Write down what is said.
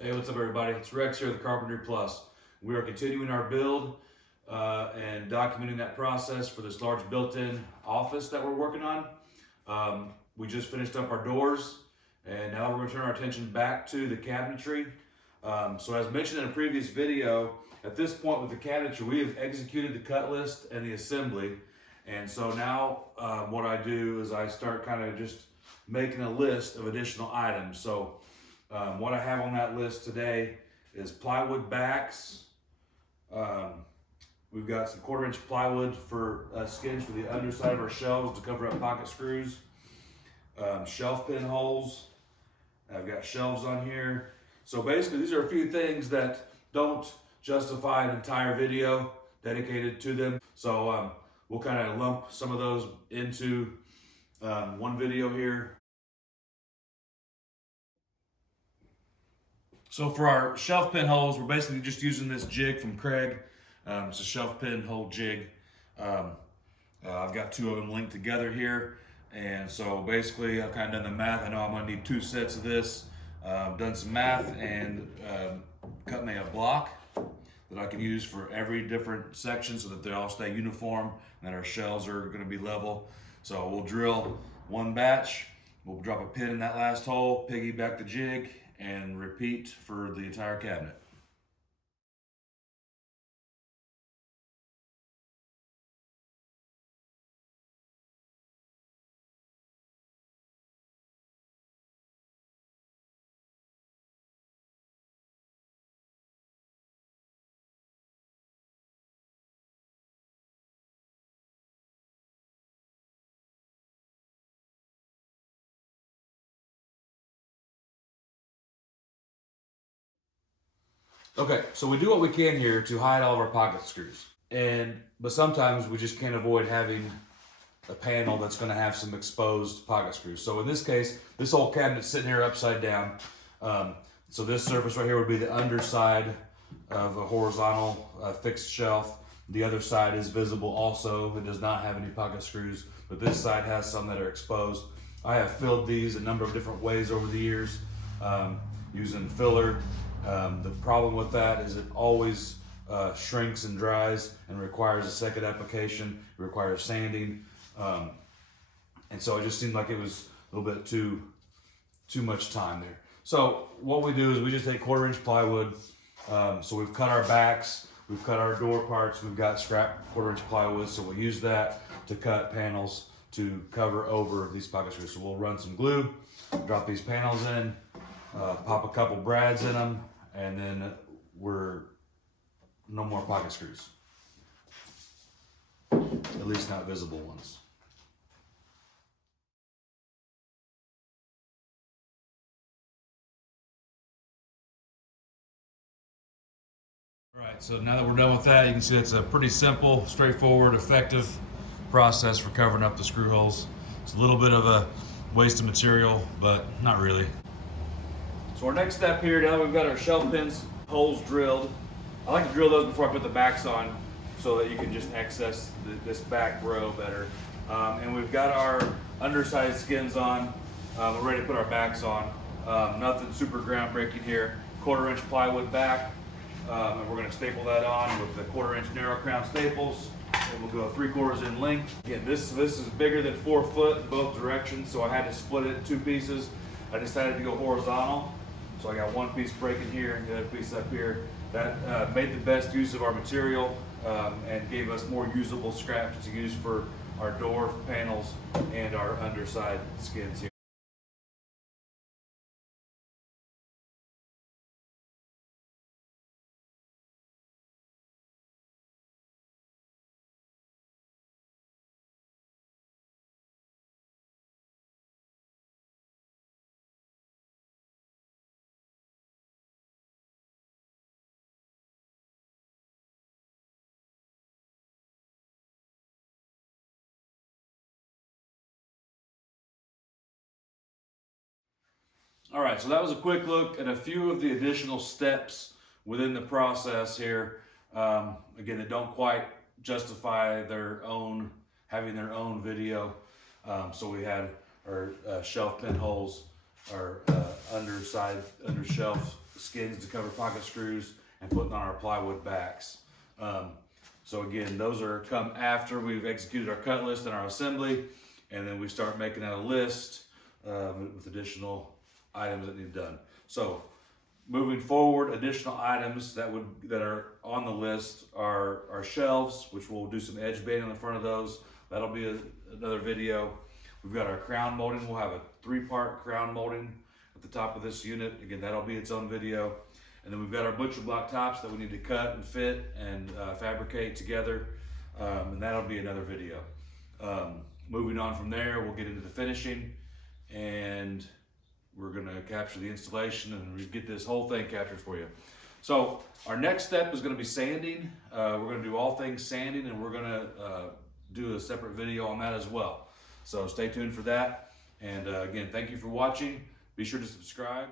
Hey, what's up everybody? It's Rex here at the Carpentry Plus. We are continuing our build and documenting that process for this large built-in office that we're working on. We just finished up our doors and now we're going to turn our attention back to the cabinetry. So as mentioned in a previous video, at this point with the cabinetry, we have executed the cut list and the assembly. And so now what I do is I start kind of just making a list of additional items. So what I have on that list today is plywood backs. We've got some 1/4 inch plywood for skins for the underside of our shelves to cover up pocket screws. Shelf pin holes. I've got shelves on here. So basically these are a few things that don't justify an entire video dedicated to them. So we'll kind of lump some of those into one video here. So for our shelf pin holes, we're basically just using this jig from Craig. It's a shelf pin hole jig. I've got two of them linked together here. And so basically I've kind of done the math. I know I'm gonna need 2 sets of this. Done some math and cut me a block that I can use for every different section so that they all stay uniform and that our shelves are gonna be level. So we'll drill one batch, we'll drop a pin in that last hole, piggyback the jig, and repeat for the entire cabinet. Okay, so we do what we can here to hide all of our pocket screws. But sometimes we just can't avoid having a panel that's going to have some exposed pocket screws. So in this case, this whole cabinet's sitting here upside down. So this surface right here would be the underside of a horizontal fixed shelf. The other side is visible also. It does not have any pocket screws, but this side has some that are exposed. I have filled these a number of different ways over the years using filler. The problem with that is it always shrinks and dries and requires a second application. It requires sanding. And so it just seemed like it was a little bit too much time there. So what we do is we just take 1/4 inch plywood. So we've cut our backs, we've cut our door parts, we've got scrap 1/4 inch plywood. So we'll use that to cut panels to cover over these pocket screws. So we'll run some glue, drop these panels in, pop a couple brads in them, and then we're no more pocket screws. At least not visible ones. All right, so now that we're done with that, you can see it's a pretty simple, straightforward, effective process for covering up the screw holes. It's a little bit of a waste of material, but not really. So our next step here, now that we've got our shelf pins holes drilled, I like to drill those before I put the backs on so that you can just access this back row better. And we've got our underside skins on. We're ready to put our backs on. Nothing super groundbreaking here. 1/4 inch plywood back. And we're going to staple that on with the 1/4 inch narrow crown staples. And we'll go 3/4 in length. Again, this is bigger than 4 foot in both directions, so I had to split it in 2 pieces. I decided to go horizontal. So I got one piece breaking here and the other piece up here. That made the best use of our material and gave us more usable scraps to use for our door panels and our underside skins here. All right, so that was a quick look at a few of the additional steps within the process here. Again, they don't quite justify having their own video. So we had our shelf pin holes, our under shelf skins to cover pocket screws and putting on our plywood backs. So again, those are come after we've executed our cut list and our assembly, and then we start making out a list with additional items that need done. So moving forward, additional items that are on the list are our shelves, which we'll do some edge banding on the front of those. That'll be another video. We've got our crown molding. We'll have a 3-part crown molding at the top of this unit. Again, that'll be its own video. And then we've got our butcher block tops that we need to cut and fit and fabricate together, and that'll be another video. Moving on from there, we'll get into the finishing, and we're gonna capture the installation and get this whole thing captured for you. So our next step is gonna be sanding. We're gonna do all things sanding, and we're gonna do a separate video on that as well. So stay tuned for that. And again, thank you for watching. Be sure to subscribe.